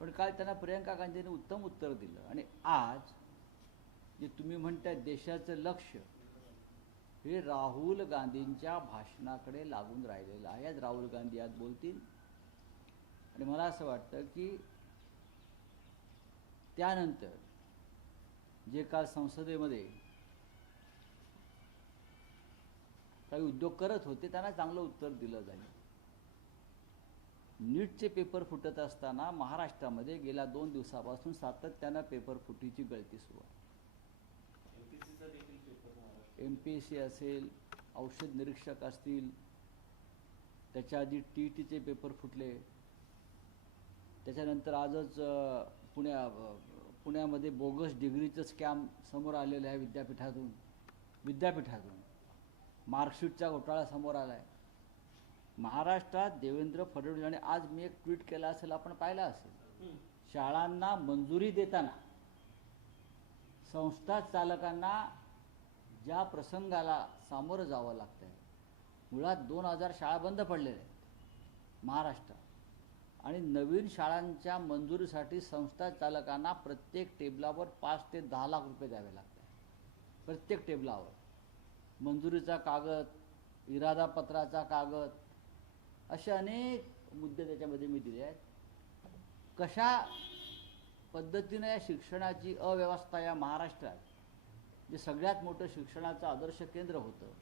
पण काल त्यांना प्रियंका गांधींनी उत्तम उत्तर दिलं. आणि आज जे तुम्ही म्हणताय देशाचं लक्ष हे राहुल गांधींच्या भाषणाकडे लागून राहिलेलं आहे. आज राहुल गांधी आज बोलतील आणि मला असं वाटतं की त्यानंतर जे काल संसदेमध्ये काही उद्योग करत होते त्यांना चांगलं उत्तर दिलं जाईल. नीटचे पेपर फुटत असताना महाराष्ट्रामध्ये गेल्या 2 दिवसापासून सातत्यानं पेपर फुटीची गळती सुरू आहे. MPSC असेल, औषध निरीक्षक असतील, त्याच्या आधी TETचे पेपर फुटले, त्याच्यानंतर आजच पुण्यामध्ये बोगस डिग्रीचं स्कॅम समोर आलेलं आहे. विद्यापीठातून मार्कशीटचा घोटाळा समोर आला आहे. महाराष्ट्रात देवेंद्र फडणवीस, आणि आज मी एक ट्विट केला असेल, आपण पाहिला असेल, शाळांना मंजुरी देताना संस्था चालकांना ज्या प्रसंगाला सामोरं जावं लागतं आहे. मुळात 2000 शाळा बंद पडलेल्या आहेत महाराष्ट्रात, आणि नवीन शाळांच्या मंजुरीसाठी संस्था चालकांना प्रत्येक टेबलावर 5 ते 10 लाख रुपये द्यावे लागतात. प्रत्येक टेबलावर मंजुरीचा कागद, इरादापत्राचा कागद, असे अनेक मुद्दे त्याच्यामध्ये मी दिले आहेत. कशा पद्धतीनं या शिक्षणाची अव्यवस्था या महाराष्ट्रात, जे सगळ्यात मोठं शिक्षणाचं आदर्श केंद्र होतं,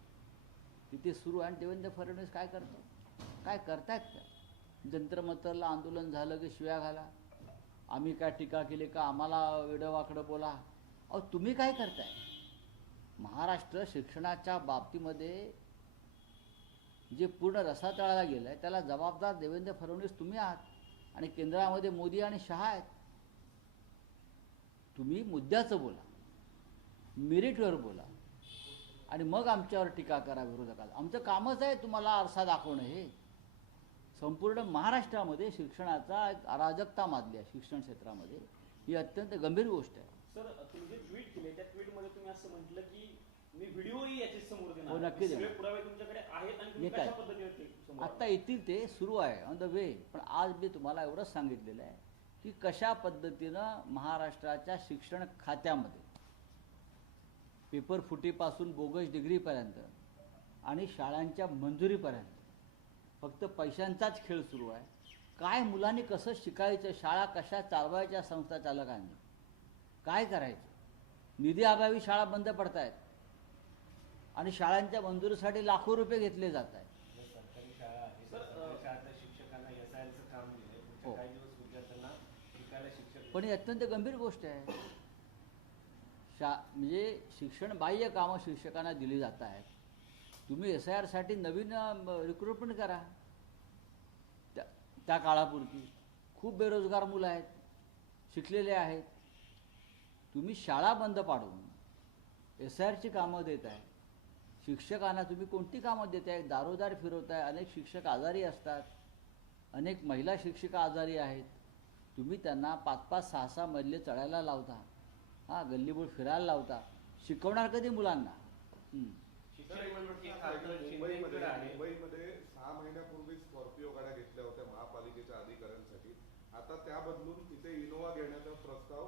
तिथे सुरू आहे. आणि देवेंद्र फडणवीस काय करतायत का? जंत्रमंतरला आंदोलन झालं की शिव्या घाला, आम्ही काय टीका केली का, आम्हाला वेडंवाकडं बोला. अहो तुम्ही काय करताय? महाराष्ट्र शिक्षणाच्या बाबतीमध्ये जे पूर्ण रसातळाला गेलं आहे त्याला जबाबदार देवेंद्र फडणवीस तुम्ही आहात, आणि केंद्रामध्ये मोदी आणि शहा आहेत. तुम्ही मुद्द्याचं बोला, मेरिटवर बोला, आणि मग आमच्यावर टीका करा विरोधकाला. आमचं कामच आहे तुम्हाला आरसा दाखवणं. हे संपूर्ण महाराष्ट्रामध्ये शिक्षणाचा एक अराजकता माजली आहे. शिक्षण क्षेत्रामध्ये ही अत्यंत गंभीर गोष्ट आहे. सर, तुम्ही जे ट्विट केले त्या ट्विटमध्ये तुम्ही असं म्हटलं की मी व्हिडिओही याचे समोर देणार. हो, नक्की सगळे पुरावे तुमच्याकडे आहेत आणि तुम्ही कशा पद्धतीने आता येतील ते सुरू आहे, ऑन द वे. पण आज मी तुम्हाला एवढंच सांगितलेलं आहे की कशा पद्धतीनं महाराष्ट्राच्या शिक्षण खात्यामध्ये पेपर फुटीपासून बोगस डिग्रीपर्यंत आणि शाळांच्या मंजुरीपर्यंत फक्त पैशांचाच खेळ सुरू आहे. काय मुलांनी कसं शिकायचं, शाळा कशा चालवायच्या, संस्था चालकांनी काय करायचं, निधीअभावी शाळा बंद पडत आहेत आणि शाळांच्या मंजुरीसाठी लाखो रुपये घेतले जात आहेत. सरकारी शाळा आहे, शिक्षकांना SILचं काम दिलंय, काही दिवस विद्यार्थ्यांना शिकायला शिक्षक. पण ही अत्यंत गंभीर गोष्ट आहे. म्हणजे शिक्षण बाह्य कामं शिक्षकांना दिली जात आहेत. तुम्ही SIRसाठी नवीन रिक्रुटमेंट करा. त्या काळापुरती खूप बेरोजगार मुलं आहेत, शिकलेले आहेत. तुम्ही शाळा बंद पाडून SIRची कामं देत आहे. शिक्षकांना तुम्ही कोणती कामं देत आहे? दारोदार फिरवत आहे. अनेक शिक्षक आजारी असतात, अनेक महिला शिक्षिका आजारी आहेत. तुम्ही त्यांना 5-5, 6-6 मजले चढायला लावता, गल्लीबोळ फिरायला लावता. शिकवणार कधी मुलांना? मुंबईमध्ये 6 महिन्यापूर्वी स्कॉर्पिओ गाड्या घेतल्या होत्या महापालिकेच्या अधिकाऱ्यांसाठी. आता त्या बदलून तिथे इनोवा घेण्याचा प्रस्ताव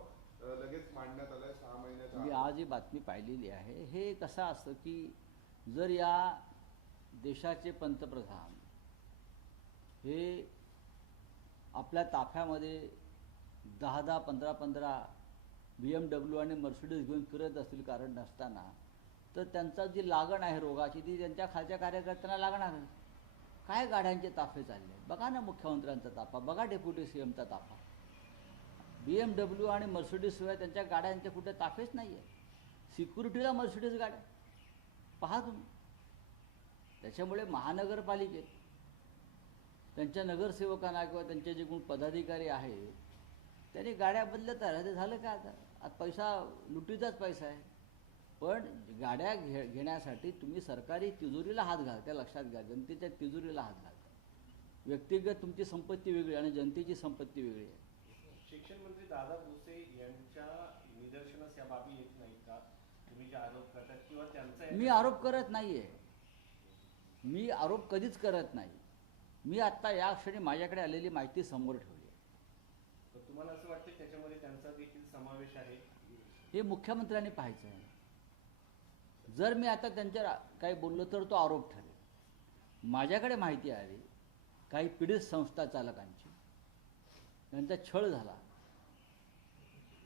लगेच मांडण्यात आलाय 6 महिन्याचा. मी आज ही बातमी पाहिलेली आहे. हे कसं असतं की जर या देशाचे पंतप्रधान हे आपल्या ताफ्यामध्ये 10-10, 15-15 BMW आणि मर्सिडीज घेऊन फिरत असतील कारण नसताना, तर त्यांचा जी लागण आहे रोगाची ती त्यांच्या खालच्या कार्यकर्त्यांना लागणार. काय गाड्यांचे ताफे चालले आहेत बघा ना. मुख्यमंत्र्यांचा ताफा बघा, डेप्युटी CMचा ताफा. BMW आणि मर्सिडीजशिवाय त्यांच्या गाड्यांचे कुठे ताफेच नाही आहे. सिक्युरिटीला मर्सिडीज गाड्या पहा तुम्ही. त्याच्यामुळे महानगरपालिकेत त्यांच्या नगरसेवकांना किंवा त्यांचे जे कोण पदाधिकारी आहेत त्यांनी गाड्या बदलत राहिले. झालं काय? आता पैसा लुटीचाच पैसा आहे. पण गाड्या घेण्यासाठी तुम्ही सरकारी तिजोरीला हात घालता, लक्षात घ्या. जनतेच्या तिजोरीला हात घालता. व्यक्तिगत तुमची संपत्ती वेगळी आणि जनतेची संपत्ती वेगळी आहे. शिक्षण मंत्री दादा भुसे यांच्या निदर्शनास या बाबी येत नाही का? तुम्ही जे आरोप करतात किंवा त्यांचा. मी आरोप करत नाहीये. मी आरोप कधीच करत नाही. मी आत्ता या क्षणी माझ्याकडे आलेली माहिती समोर ठेवली आहे. तुम्हाला असं वाटतं त्याच्यामध्ये त्यांचा देखील समावेश आहे? हे मुख्यमंत्र्यांनी पाहायचं आहे. जर मी आता त्यांच्या काही बोललो तर तो आरोप ठरेल. माझ्याकडे माहिती आली काही पीडित संस्था चालकांची, त्यांचा छळ झाला.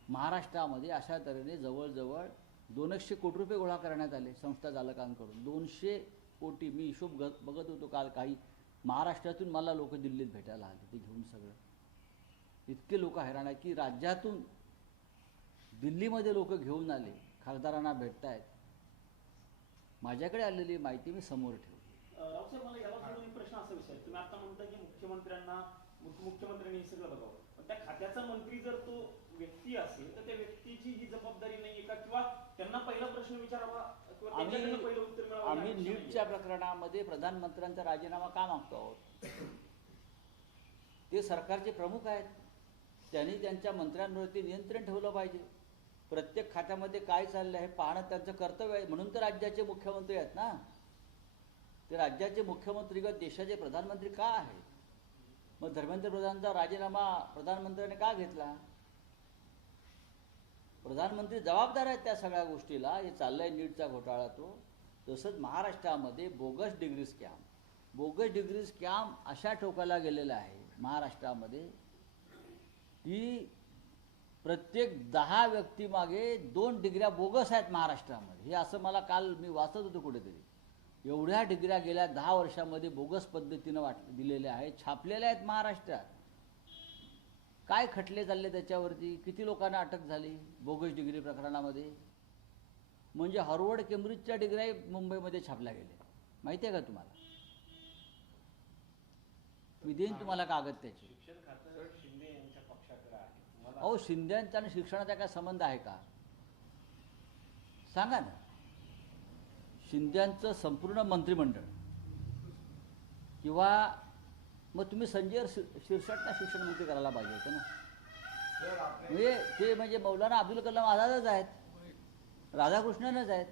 महाराष्ट्रामध्ये अशा तऱ्हेने जवळजवळ 200 कोटी रुपये गोळा करण्यात आले संस्था चालकांकडून. 200 कोटी. मी हिशोब बघत होतो काल. काही महाराष्ट्रातून मला लोक दिल्लीत भेटायला आले, ते घेऊन सगळं. इतके लोक हैराण आहे की राज्यातून दिल्लीमध्ये लोक घेऊन आले, खासदारांना भेटतायत. माझ्याकडे आलेली माहिती मी समोर ठेवली. रावसाहेब, मला याला जोडून एक प्रश्न असा विचार, तुम्ही आता म्हणता की मुख्यमंत्र्यांनी हे सगळं बघावं, पण त्या खात्याचा मंत्री जर तो व्यक्ती असेल तर त्या व्यक्तीची ही जबाबदारी नाहीये का? किंवा त्यांना पहिला प्रश्न विचारावा किंवा त्यांच्याकडनं पहिलं उत्तर मिळावं? आम्ही नीटच्या प्रकरणामध्ये प्रधानमंत्र्यांचा राजीनामा का मागतो आहोत? ते सरकारचे प्रमुख आहेत, त्यांनी त्यांच्या मंत्र्यांवरती नियंत्रण ठेवलं पाहिजे. प्रत्येक खात्यामध्ये काय चाललं आहे पाहणं त्यांचं कर्तव्य आहे. म्हणून तर राज्याचे मुख्यमंत्री आहेत ना. ते राज्याचे मुख्यमंत्री किंवा देशाचे प्रधानमंत्री का आहेत? मग धर्मेंद्र प्रधानचा राजीनामा प्रधानमंत्र्यांनी का घेतला? प्रधानमंत्री जबाबदार आहेत त्या सगळ्या गोष्टीला. हे चाललंय नीटचा घोटाळा तो. तसंच महाराष्ट्रामध्ये बोगस डिग्री स्कॅम अशा टोकाला गेलेला आहे महाराष्ट्रामध्ये की प्रत्येक 10 व्यक्तीमागे 2 डिग्र्या बोगस आहेत महाराष्ट्रामध्ये. हे असं मला काल मी वाचत होतो कुठेतरी. एवढ्या डिग्र्या गेल्या 10 वर्षामध्ये बोगस पद्धतीनं दिलेल्या आहेत, छापलेल्या आहेत महाराष्ट्रात. काय खटले चालले त्याच्यावरती? किती लोकांना अटक झाली बोगस डिग्री प्रकरणामध्ये? म्हणजे हार्वर्ड केम्ब्रिजच्या डिग्र्या मुंबईमध्ये छापल्या गेल्या. माहिती आहे का तुम्हाला? मी देईन तुम्हाला कागद त्याचे. शिक्षण खातं शिंदे यांच्या पक्षाकडे आहे. अहो, शिंदेचा आणि शिक्षणाचा काय संबंध आहे का? सांगा ना. शिंदेचं संपूर्ण मंत्रिमंडळ किंवा मग तुम्ही संजय शिरसाटना शिक्षण मंत्री करायला पाहिजे होतं ना. ते म्हणजे मौलाना अब्दुल कलाम आझादच आहेत, राधाकृष्णनच आहेत.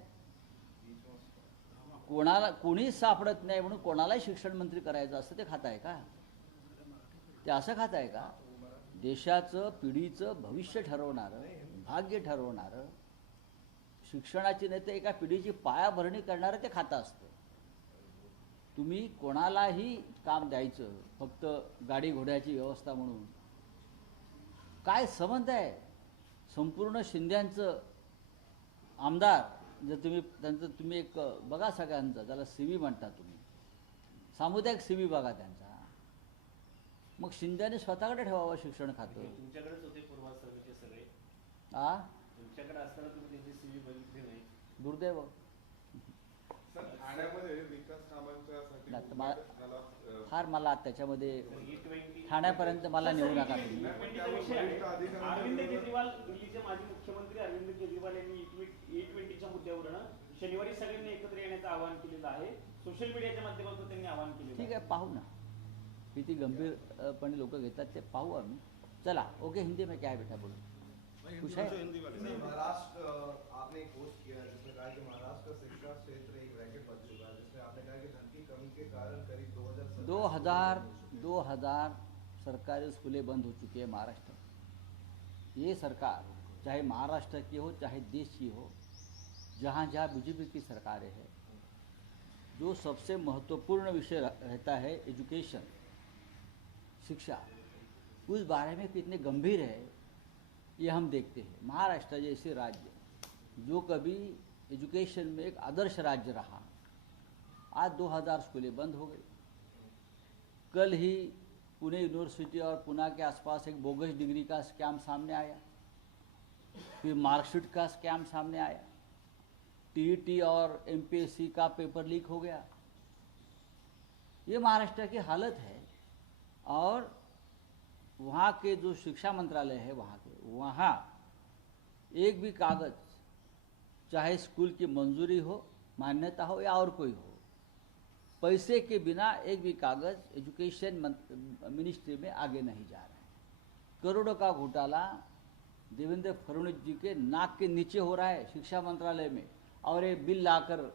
कोणीच सापडत नाही म्हणून कोणालाही शिक्षण मंत्री करायचं असं ते खातं आहे का? ते असं खातं आहे का? देशाचं पिढीचं भविष्य ठरवणारं, भाग्य ठरवणारं, शिक्षणाची नाही तर एका पिढीची पायाभरणी करणारं ते खातं असतं. तुम्ही कोणालाही काम द्यायचं फक्त गाडी घोड्याची व्यवस्था म्हणून. काय संबंध आहे? संपूर्ण शिंद्यांचं आमदार जर तुम्ही एक बघा सगळ्यांचं, त्याला CV म्हणता तुम्ही, सामुदायिक CV बघा त्यांचा. मग शिंद्याने स्वतःकडे ठेवावं शिक्षण खातं. तुमच्याकडेच होते पूर्वाश्रमीचे सगळे. तुमच्याकडे असताना तुम्ही त्यांची CV बघितली नाही. दुर्दैव. ठाण्यामध्ये विकास कामांच्यासाठी फार मला त्याच्यामध्ये ठाण्यापर्यंत मला नेऊ नका तुम्ही. अरविंद केजरीवाल, दिल्लीचे माजी मुख्यमंत्री अरविंद केजरीवाल यांनी E20च्या मुद्द्यावरून शनिवारी सगळ्यांनी एकत्र येण्याचं आवाहन केलेलं आहे. सोशल मीडियाच्या माध्यमातून त्यांनी आवाहन केलेलं. ठीक आहे, पाहू ना किती गंभीरपणे लोक घेतात ते पाहू आम्ही. चला ओके. हिंदी में क्या है बेटा, बोलो. कुछ है? महाराष्ट्र आपने एक पोस्ट किया जिसमें कहा कि महाराष्ट्र का शिक्षा क्षेत्र एक रैकेट बन चुका है, जिसमें आपने कहा कि धन की कमी के कारण करीब 2000 सरकारी स्कूलें बंद हो चुकी है महाराष्ट्र में. ये सरकार चाहे महाराष्ट्र की हो चाहे देश की हो, जहाँ जहाँ बीजेपी की सरकारें हैं, जो सबसे महत्वपूर्ण विषय रहता है एजुकेशन, शिक्षा, उस बारे में कितने गंभीर है ये हम देखते हैं. महाराष्ट्र जैसे राज्य जो कभी एजुकेशन में एक आदर्श राज्य रहा, आज 2000 स्कूलें बंद हो गई. कल ही पुणे यूनिवर्सिटी और पुणे के आसपास एक बोगस डिग्री का स्कैम सामने आया. फिर मार्कशीट का स्कैम सामने आया. TET और MPSC का पेपर लीक हो गया. ये महाराष्ट्र की हालत है. और वहाँ के जो शिक्षा मंत्रालय है वहाँ एक भी कागज़, चाहे स्कूल की मंजूरी हो, मान्यता हो या और कोई हो, पैसे के बिना एक भी कागज़ एजुकेशन मिनिस्ट्री में आगे नहीं जा रहा है. करोड़ों का घोटाला देवेंद्र फडणवीस जी के नाक के नीचे हो रहा है शिक्षा मंत्रालय में, और ये बिल लाकर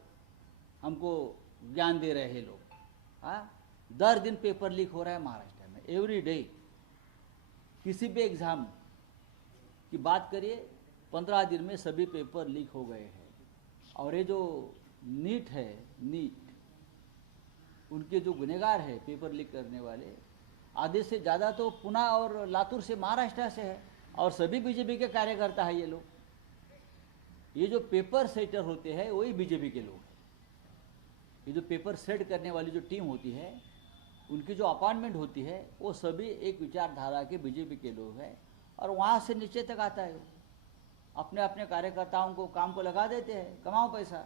हमको ज्ञान दे रहे हैं लोग. हाँ, 10 दिन पेपर लीक हो रहा है महाराष्ट्र में एवरी डे. किसी भी एग्ज़ाम की बात करिए, 15 दिन में सभी पेपर लीक हो गए हैं। और ये जो नीट है, नीट, उनके जो गुनहगार है पेपर लीक करने वाले, आधे से ज़्यादा तो पुणे और लातूर से, महाराष्ट्र से है, और सभी बीजेपी के कार्यकर्ता है ये लोग। ये जो पेपर सेटर होते हैं वही बीजेपी के लोग हैं। ये जो पेपर सेट करने वाली जो टीम होती है, उनकी जो अपॉइंटमेंट होती है, वो सभी एक विचारधारा के बीजेपी के लोग हैं। और वहाँ से नीचे तक आता है, अपने अपने कार्यकर्ताओं को काम को लगा देते हैं, कमाओ पैसा।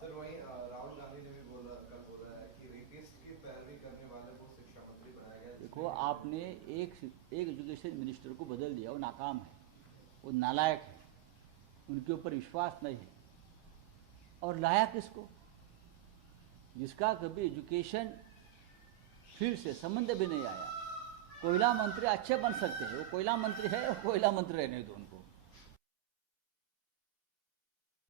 सर वहीं राहुल गांधी ने भी कल बोला है कि रेपिस्ट की पैरवी करने वाले को शिक्षा मंत्री बनाया गया। देखो, आपने एक एजुकेशन मिनिस्टर को बदल दिया, वो नाकाम है, वो नालायक है, उनके ऊपर विश्वास नहीं है। और लाया किसको? जिसका कभी एजुकेशन फील्ड से संबंध भी नहीं आया। कोयला मंत्री अच्छे बन सकते हैं, वो कोयला मंत्री है, वो कोयला मंत्री रहने दो उनको।